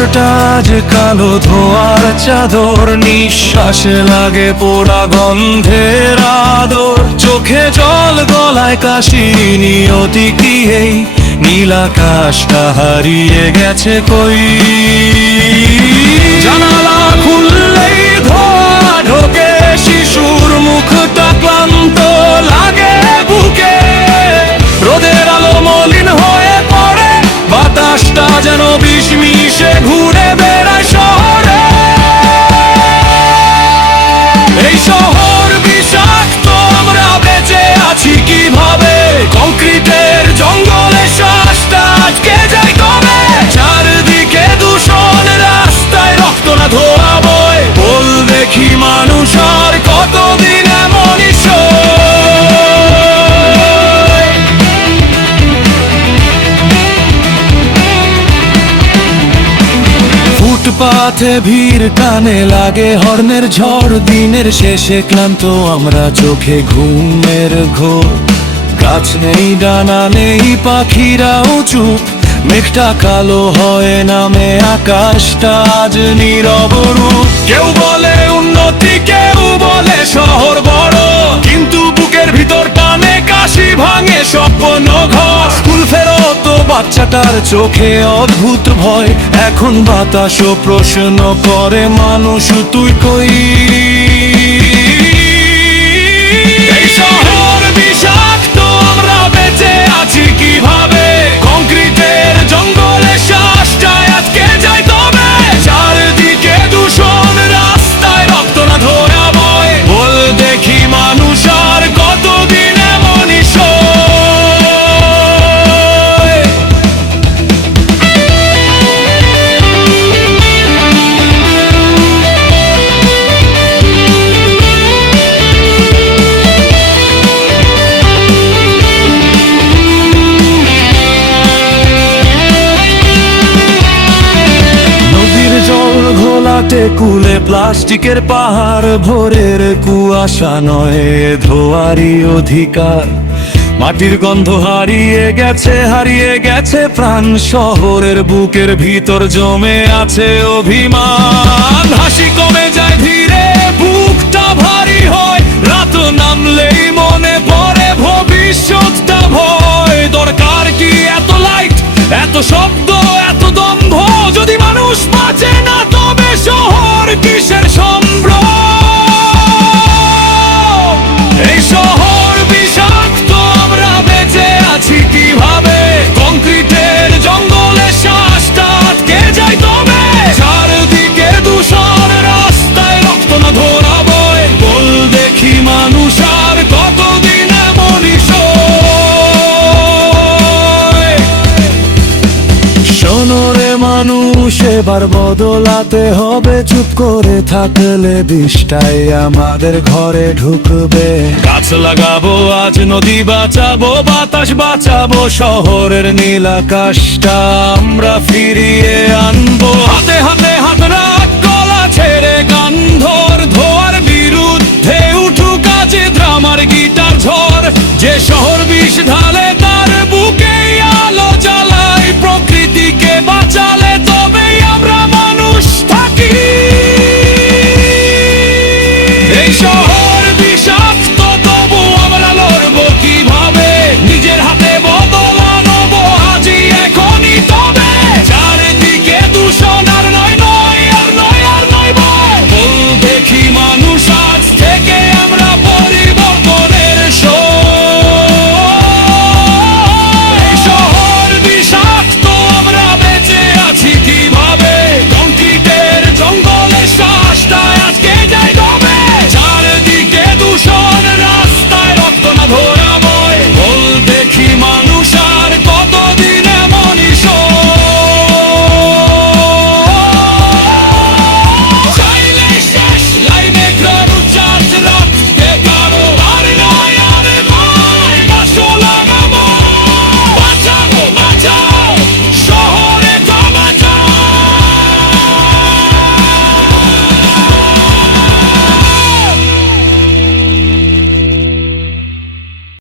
শহরটা যে কালো ধোয়ার চাদর, নিঃশ্বাসে লাগে পোড়া গন্ধের আদর। চোখে জল গলায় কাশি, নিয়তি কি এই নীলাকাশটা হারিয়ে গেছে কই? জানালা খুললেই ধোঁয়া ঢোকে, শিশুর মুখটা ক্লান্ত লাগে বুকে। রোদের আলো মলিন হয়ে পড়ে, বাতাসটা যেন বিষ মিশে ঘুরে বেড়ায় শহরে। এই শহর বিষাক্ত, আমরা বেঁচে আছি কিভাবে? কংক্রিটের জঙ্গলে শ্বাসটা আটকে যায় কবে? চারদিকে দূষণ, রাস্তায় রক্ত না ধোয়া বয়। বল দেখি মানুষ আর কতদিন এমনই সয়? ফুটপাথে ভিড়, কানে লাগে হর্নের ঝড়। দিনের শেষে ক্লান্ত আমরা, চোখে ঘুমের ঘোর। গাছ নেই, ডানা নেই, পাখিরাও চুপ। মেঘটা কালো হয়ে নামে, আকাশটা আজ নীরব রূপ। কেউ বলে উন্নতি, কেউ বলে শহর বড়, কিন্তু বুকের ভিতর টানে কাশি ভাঙে স্বপ্ন ঘর। স্কুল ফেরত বাচ্চাটার চোখে অদ্ভুত ভয়, এখন বাতাসও প্রশ্ন করে, মানুষ তুই কই? এই শহর বিষাক্ত, আমরা বেঁচে আছি কিভাবে? কংক্রিটের জঙ্গলে শ্বাসটা আটকে যায় তবে? চারদিকে দূষণ, রাস্তায় রক্ত না ধোয়া বয়। বল দেখি মানুষ আর কতদিন এমনই সয়? ঘোলাটে কুলে প্লাস্টিকের পাহাড়, ভোরের কুয়াশা নয় ধোয়ারই অধিকার। মাটির গন্ধ হারিয়ে গেছে প্রাণ। শহরের বুকের ভিতর জমে আছে অভিমান। হাসি কমে যায় ধীরে, বুকটা ভারী হয়। রাত নামলেই মনে পড়ে ভবিষ্যৎটা ভয়। দরকার কি এত লাইট, এত শব্দ, এত দম্ভ? যদি মানুষ বাঁচে না, তবে শহর কিসের সম্ভ্রম? এই শহর বিষাক্ত, আমরা বেঁচে আছি কিভাবে? কংক্রিটের জঙ্গলে শ্বাসটা আটকে যায় তবে? চারদিকে দূষণ, রাস্তায় রক্ত না ধরা বয়। বল দেখি মানুষ আর কতদিন এমনই সয়? শোনো রে মানুষ, এবার বদলাতে হবে। চুপ করে থাকলে বিষটাই আমাদের ঘরে ঢুকবে। গাছ লাগাবো আজ, নদী বাঁচাবো, বাতাস বাঁচাবো। শহরের নীল আকাশটা আমরা ফিরিয়ে আনবো। হাতে হাতে হাত রাখ, গলা ছেড়ে গান ধর।